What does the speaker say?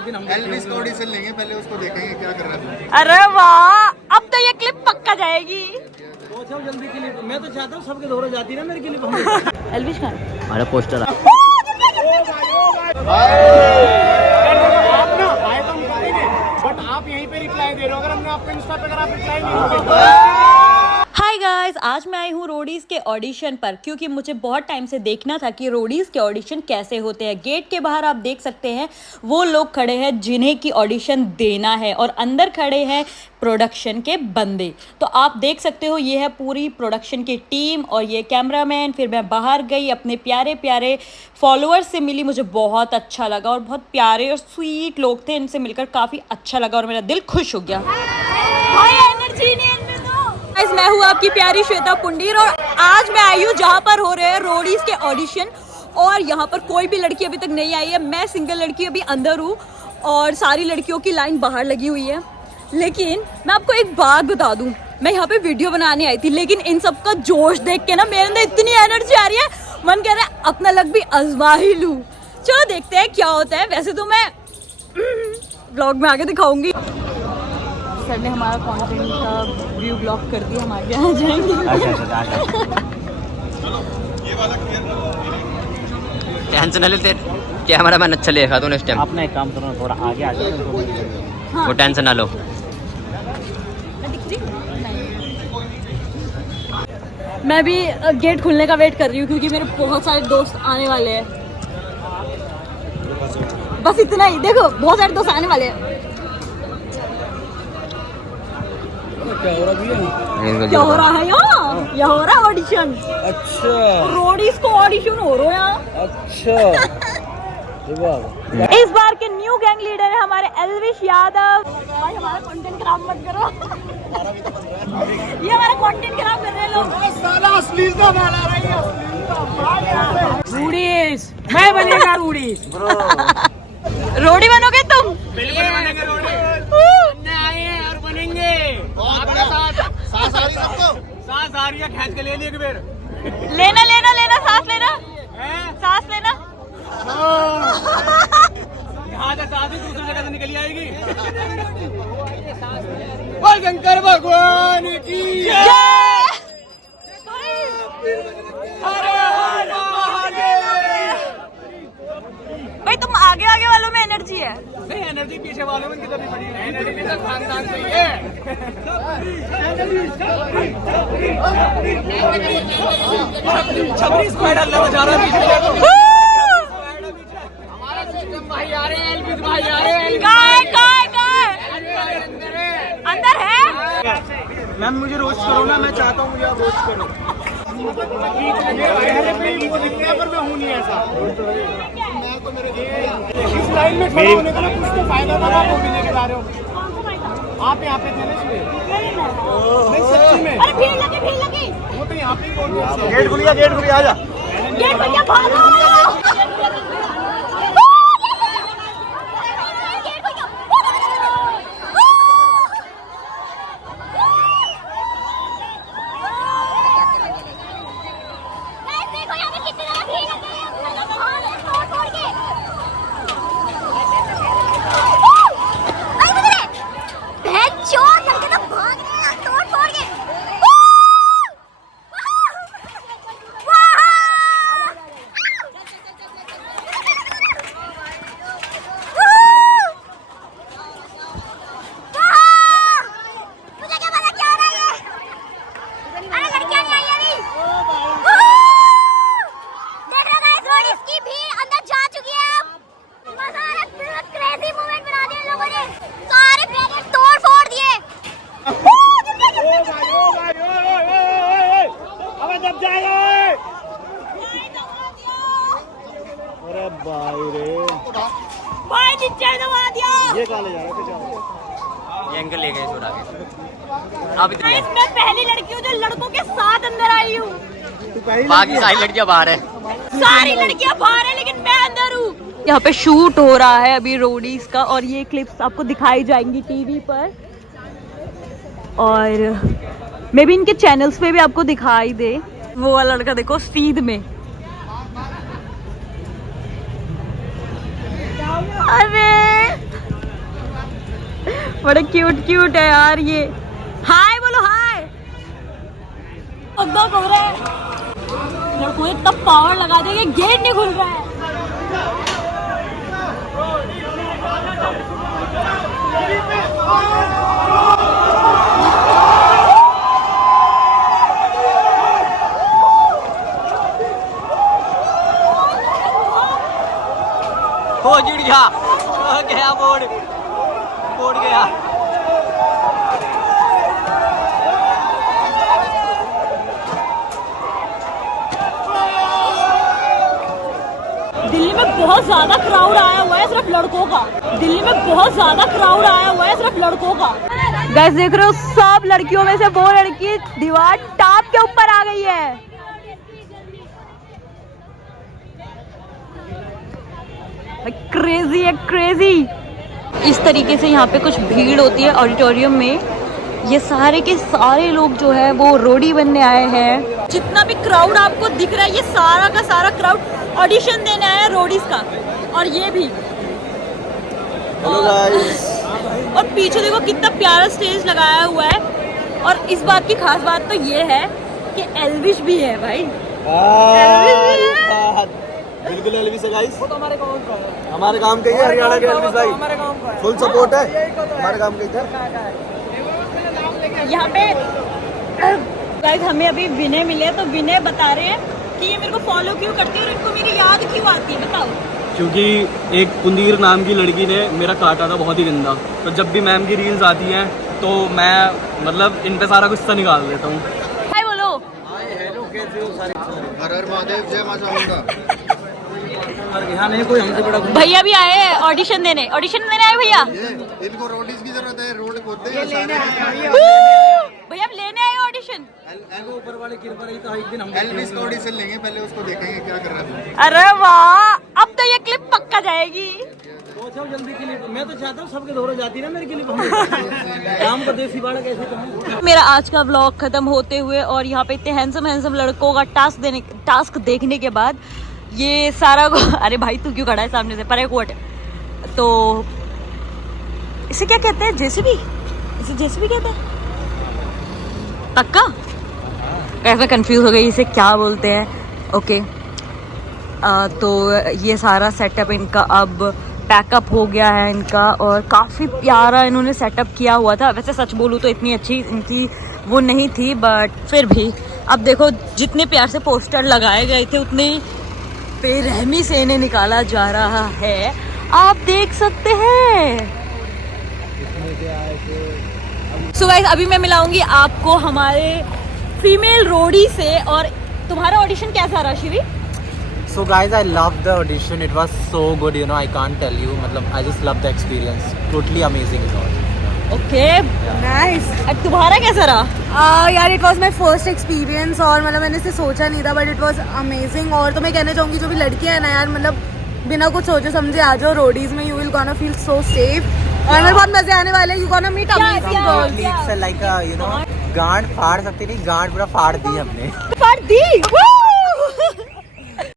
Elvis का audition लेंगे, पहले उसको देखेंगे क्या कर रहा है। अरे वाह, अब तो ये क्लिप पक्का जाएगी। जल्दी क्लिप, मैं तो चाहता हूँ सबके दौरे जाती ना मेरी क्लिप। एल्विश खान हमारा पोस्टर बट आप यहीं पे रिप्लाई दे रहे हो, अगर हमने आपको इंस्टा पे अगर आप रिप्लाई नहीं दोगे। हाय गाइस, आज मैं आई हूँ रोडीज के ऑडिशन पर, क्योंकि मुझे बहुत टाइम से देखना था कि रोडीज के ऑडिशन कैसे होते हैं। गेट के बाहर आप देख सकते हैं वो लोग खड़े हैं जिन्हें की ऑडिशन देना है, और अंदर खड़े हैं प्रोडक्शन के बंदे। तो आप देख सकते हो ये है पूरी प्रोडक्शन की टीम और ये कैमरामैन। फिर मैं बाहर गई, अपने प्यारे प्यारे फॉलोअर्स से मिली, मुझे बहुत अच्छा लगा और बहुत प्यारे और स्वीट लोग थे। इनसे मिलकर काफ़ी अच्छा लगा और मेरा दिल खुश हो गया। मैं हूँ आपकी प्यारी श्वेता पुंडीर और आज मैं आई हूँ जहाँ पर हो रहे हैं रोडीज के ऑडिशन, और यहाँ पर कोई भी लड़की अभी तक नहीं आई है। मैं सिंगल लड़की अभी अंदर हूँ और सारी लड़कियों की लाइन बाहर लगी हुई है। लेकिन मैं आपको एक बात बता दूँ, मैं यहाँ पे वीडियो बनाने आई थी, लेकिन इन सब का जोश देख के ना मेरे अंदर इतनी एनर्जी आ रही है, मन कह रहा है अपना लक भी आजमा ही लूँ। चलो देखते हैं क्या होता है। वैसे तो मैं व्लॉग में आगे दिखाऊंगी। सर ने हमारा कंटेंट का व्यू ब्लॉक कर दिया, हम आगे आ जाएंगे। टेंशन लेते कैमरा मैन अच्छा लेगा तूने इस टाइम। अपना एक काम करो, थोड़ा आगे आ जाओ। हाँ। वो टेंशन ना लो। मैं भी गेट खुलने का वेट कर रही हूँ क्योंकि मेरे बहुत सारे दोस्त आने वाले हैं। बस इतना ही, देखो बहुत सारे दोस्त आने वाले हैं। क्या हो रहा है? क्या हो रहा है यहाँ? यहाँ हो रहा है ऑडिशन। अच्छा, रोडीज को ऑडिशन हो रहा है यहाँ। अच्छा। इस बार के न्यू गैंग लीडर है हमारे एल्विश यादव। भाई हमारा कंटेंट खराब मत करो। ये हमारा कंटेंट खराब कर रहे हैं लोग। साला अश्लीलता फैला रही है। रूडीज, मैं बनेगा रूडीज। रोडी बनोगे तुम? बिल्कुल बनेंगे रोडी। आए हैं और बनेंगे। आपके साथ सांस आ रही है, खींच के ले लिए एक बार। लेना लेना लेना, सांस लेना, सांस लेना। यहाँ से सांस ही दूसरी जगह से निकली आएगी। बोल शंकर भगवान की जय। भाई तुम आगे आगे वालों में एनर्जी है। नहीं, एनर्जी पीछे वालों में कितनी बड़ी है। एनर्जी तो खानदान से ही है। छब्बीस स्क्वाड अल्लाह बचा रहा है। हमारा सिस्टम भाई आ रहे हैं, एल्विस भाई आ रहे हैं। अंदर है। मैम मुझे रोस्ट करो ना, मैं चाहता हूँ मुझे आप रोस्ट करो। पर मैं हूँ नहीं ऐसा। इस लाइन में खड़ा होने का ना कुछ तो फायदा था, आप वो भी लेके जा रहे हो। आप यहाँ पे थे ना इसलिए। नहीं सच्ची में। अरे भीड़ लगी। वो तो यहाँ पे बोल रहा है। गेट खुल गया, आजा। गेट खुल गया, भागो। अरे भाई रे, भाई नीचे दबा दिया। ये कहाँ ले जा रहा है? ये अंकल ले गए छोड़ा के। अब इतनी है। मैं पहली लड़की हूँ जो लड़कों के साथ अंदर आई हूँ। बाकी सारी लड़कियां बाहर है। सारी लड़कियां बाहर है लेकिन मैं अंदर हूँ। यहाँ पे शूट हो रहा है अभी रोडीज का, और ये क्लिप्स आपको दिखाई जाएंगी टीवी पर, और मे बी इनके चैनल्स पे भी आपको दिखाई दे। वो वाला लड़का देखो सीध में। अरे बड़े क्यूट क्यूट है यार ये। हाय बोलो हाय। हो रहा है लड़कों इतना पावर लगा देंगे गेट नहीं खुल रहा है। हो जुड़ गया, हो गया बोर्ड, बोर्ड गया। दिल्ली में बहुत ज्यादा क्राउड आया हुआ है सिर्फ लड़कों का। दिल्ली में बहुत ज्यादा क्राउड आया हुआ है सिर्फ लड़कों का। गाइस देख रहे हो सब लड़कियों में से वो लड़की दीवार टाप के ऊपर आ गई है। क्रेजी है क्रेजी। इस तरीके से यहाँ पे कुछ भीड़ होती है ऑडिटोरियम में। ये सारे के सारे लोग जो है वो रोडी बनने आए हैं। जितना भी क्राउड आपको दिख रहा है ये सारा का सारा क्राउड ऑडिशन देने आया है रोडीज का। और ये भी और पीछे देखो कितना प्यारा स्टेज लगाया हुआ है। और इस बात की खास बात तो ये है कि एल्विश भी है भाई। बिल्कुल एल्विस है गाइस। हमारे काम का ही है, हरियाणा के एल्विस भाई। फुल सपोर्ट है हमारे काम का इधर। यहाँ पे गाइस हमें अभी विनय मिले तो विनय बता रहे हैं कि ये मेरे को फॉलो क्यों करती है और इनको मेरी याद क्यों आती है। बताओ। क्योंकि एक पुंदीर नाम की लड़की ने मेरा काटा था बहुत ही गंदा। तो जब भी मैम की रील्स आती हैं तो मैं मतलब इन पे सारा गुस्सा निकाल देता हूँ। हाय बोलो। हर हर महादेव, जय मां चामुंडा। यहाँ नहीं कोई हमसे बड़ा भैया भी आए हैं ऑडिशन देने आए भैया। ये इनको रोडीज की जरूरत है, रोड होते हैं भैया आप लेने आए ऑडिशन। ऊपर वाले कृपा रही तो एक दिन हम एल्विस का ऑडिशन लेंगे, पहले उसको देखेंगे क्या कर रहा है। अरे वाह अब तो ये क्लिप पक्का जाएगी। जल्दी क्लिप। मैं तो चाहता हूँ सबके दौरे जाती ना मेरी क्लिप। काम को देसी बाड़ा कैसे करूँ। मेरा आज का व्लॉग खत्म होते हुए और यहाँ पे इतने हैंडसम लड़कों का टास्क देखने के बाद ये सारा अरे भाई तू क्यों खड़ा है सामने से, परे कोट। तो इसे क्या कहते हैं? जेसीबी। इसे जेसीबी कहते हैं पक्का। कैसे कंफ्यूज हो गई इसे क्या बोलते हैं। ओके तो ये सारा सेटअप इनका अब पैकअप हो गया है इनका। और काफ़ी प्यारा इन्होंने सेटअप किया हुआ था। वैसे सच बोलूँ तो इतनी अच्छी इनकी वो नहीं थी, बट फिर भी अब देखो जितने प्यार से पोस्टर लगाए गए थे उतने बेरहमी से इन्हें निकाला जा रहा है। आप देख सकते हैं। सो गाइस अभी मैं मिलाऊंगी आपको हमारे फीमेल रोडी से। और तुम्हारा ऑडिशन कैसा रहा Shivi? So guys, I loved the audition. It was so good, you know. I can't tell you. मतलब I just loved the experience. Totally amazing it was. Okay nice. अब तुम्हारा कैसा रहा? यार it was my first experience और मतलब मैंने इसे सोचा नहीं था, बट इट वॉज अमेजिंग। और तो मैं कहना चाहूँगी जो भी लड़कियाँ हैं ना यार, मतलब बिना कुछ सोचे समझे आ जाओ रोडीज में। You will gonna feel so safe और मेरे बहुत मजे आने वाले हैं। You gonna meet amazing girls. Like you know, गांड फाड़ सकती नहीं, गांड पूरा फाड़ दी हमने। फाड़ दी।